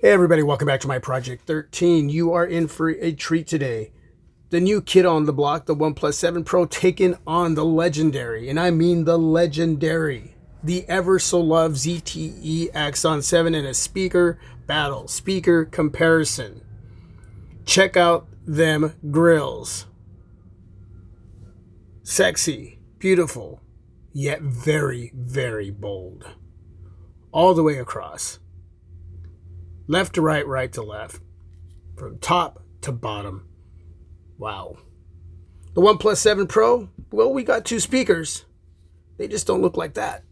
Hey everybody, welcome back to my Project 13. You are in for a treat today. The new kid on the block, the OnePlus 7 Pro, taking on the legendary, and I mean the legendary, the ever so loved ZTE Axon 7 in a speaker battle, speaker comparison. Check out them grills. Sexy, beautiful, yet very, very bold. All the way across. Left to right, right to left. From top to bottom. Wow. The OnePlus 7 Pro, well, we got two speakers. They just don't look like that.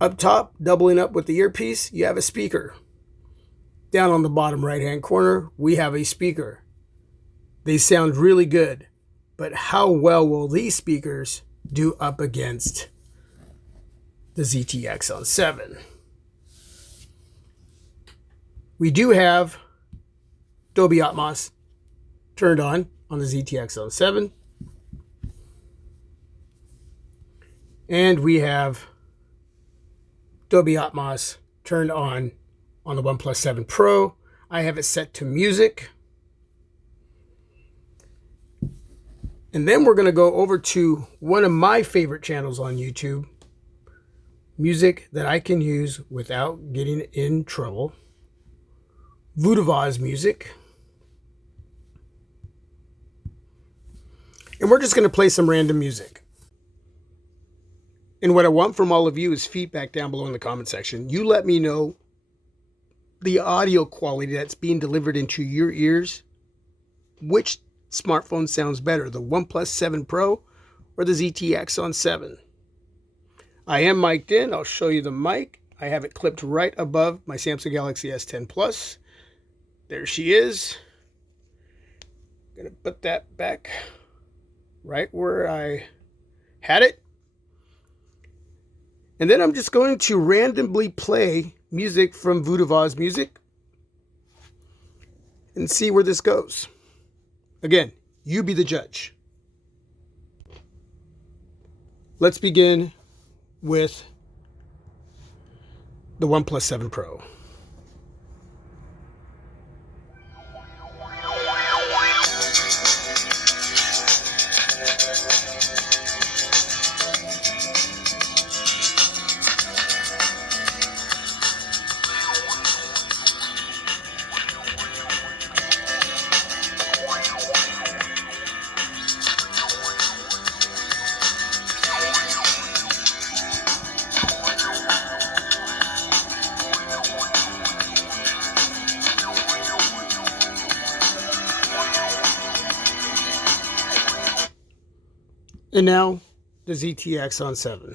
Up top, doubling up with the earpiece, you have a speaker. Down on the bottom right-hand corner, we have a speaker. They sound really good, but how well will these speakers do up against the ZTE Axon 7? We do have Dolby Atmos turned on the ZTE Axon 7. And we have Dolby Atmos turned on the OnePlus 7 Pro. I have it set to music. And then we're going to go over to one of my favorite channels on YouTube. Music that I can use without getting in trouble. Voodoo's music. And we're just going to play some random music. And what I want from all of you is feedback down below in the comment section. You let me know the audio quality that's being delivered into your ears. Which smartphone sounds better, the OnePlus 7 Pro or the ZTE Axon 7? I am mic'd in. I'll show you the mic. I have it clipped right above my Samsung Galaxy S10 Plus. There she is. I'm going to put that back right where I had it. And then I'm just going to randomly play music from Voodoo's music and see where this goes. Again, you be the judge. Let's begin with the OnePlus 7 Pro. And now, the ZTE Axon 7.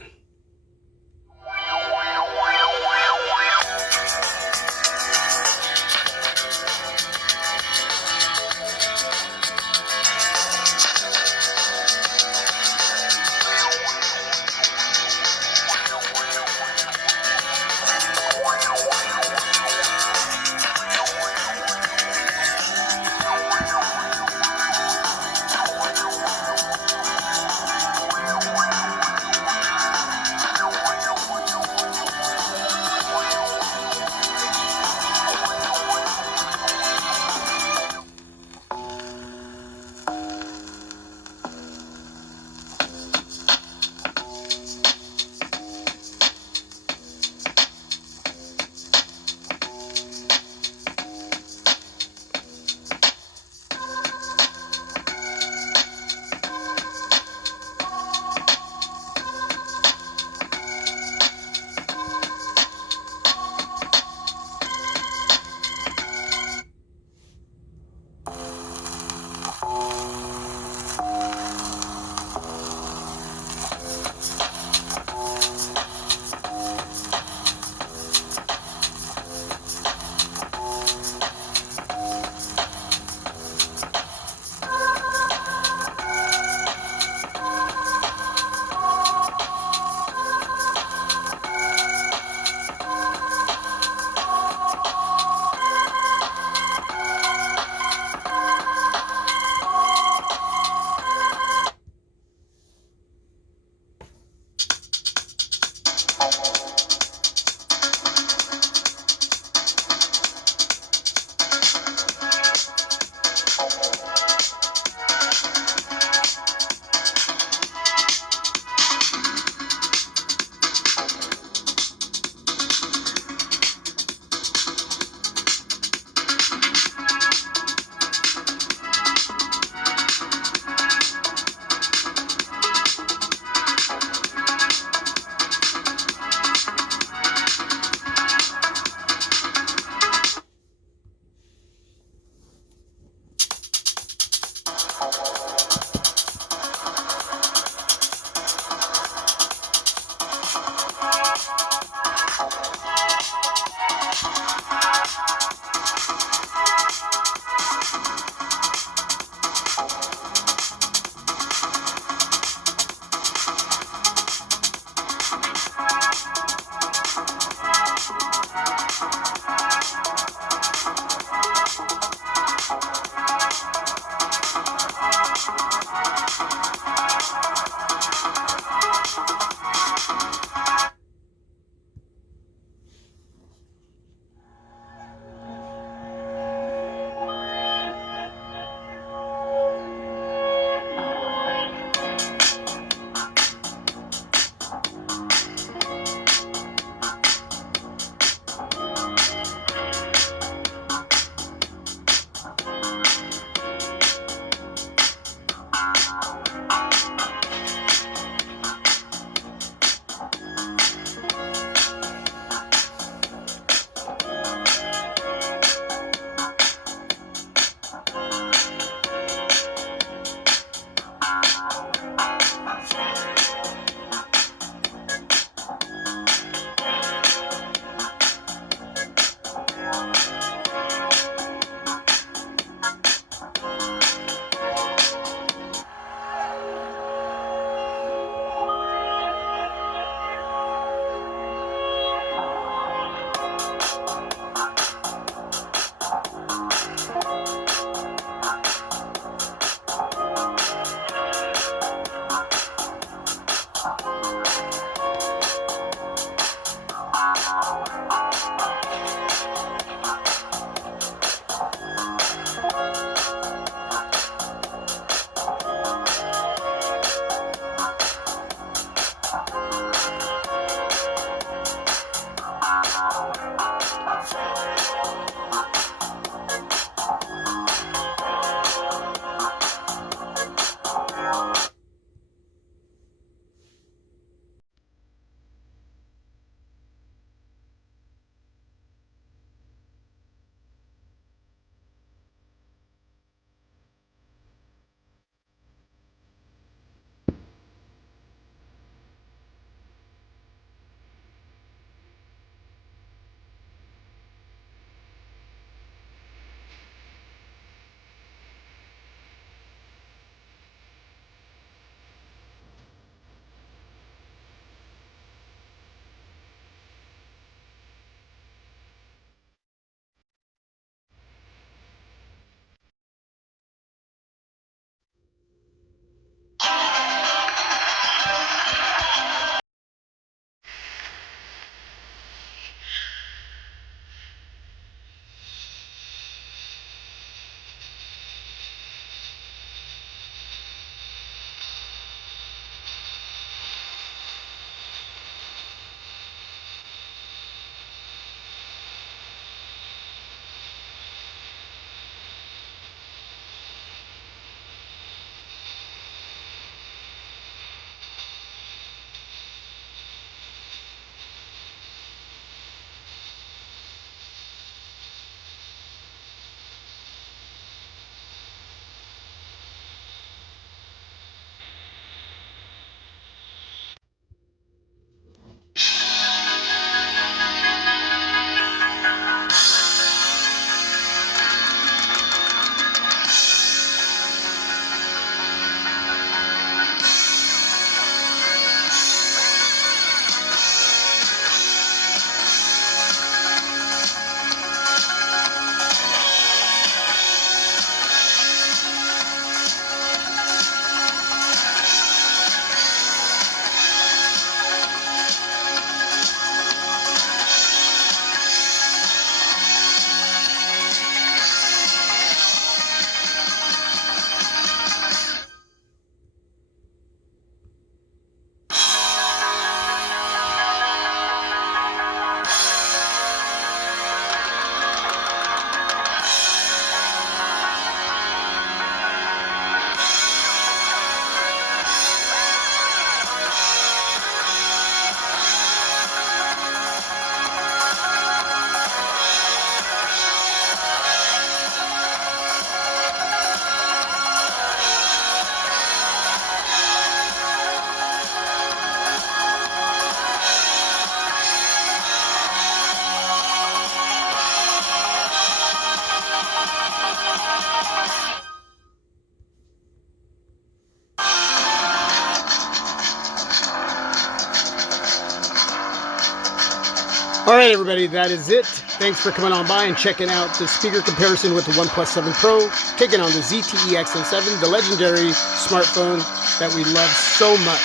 right, everybody, that is it. Thanks for coming on by and checking out the speaker comparison with the OnePlus 7 Pro, taking on the ZTE Axon 7, the legendary smartphone that we love so much.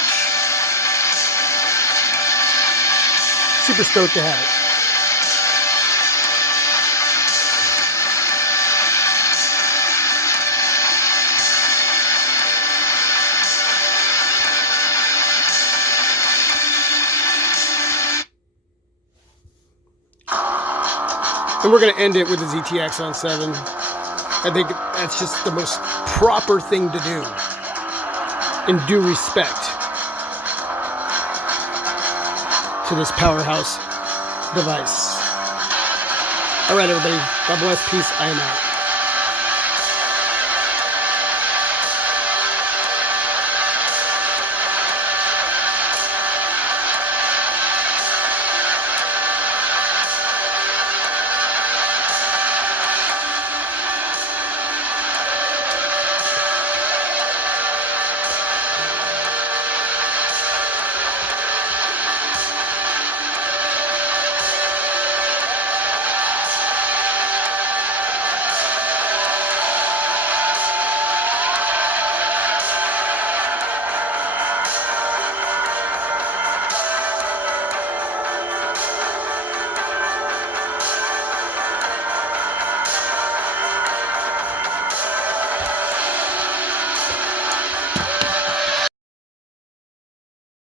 Super stoked to have it. And we're going to end it with the ZTE Axon 7. I think that's just the most proper thing to do, in due respect to this powerhouse device. All right, everybody. God bless. Peace. I am out.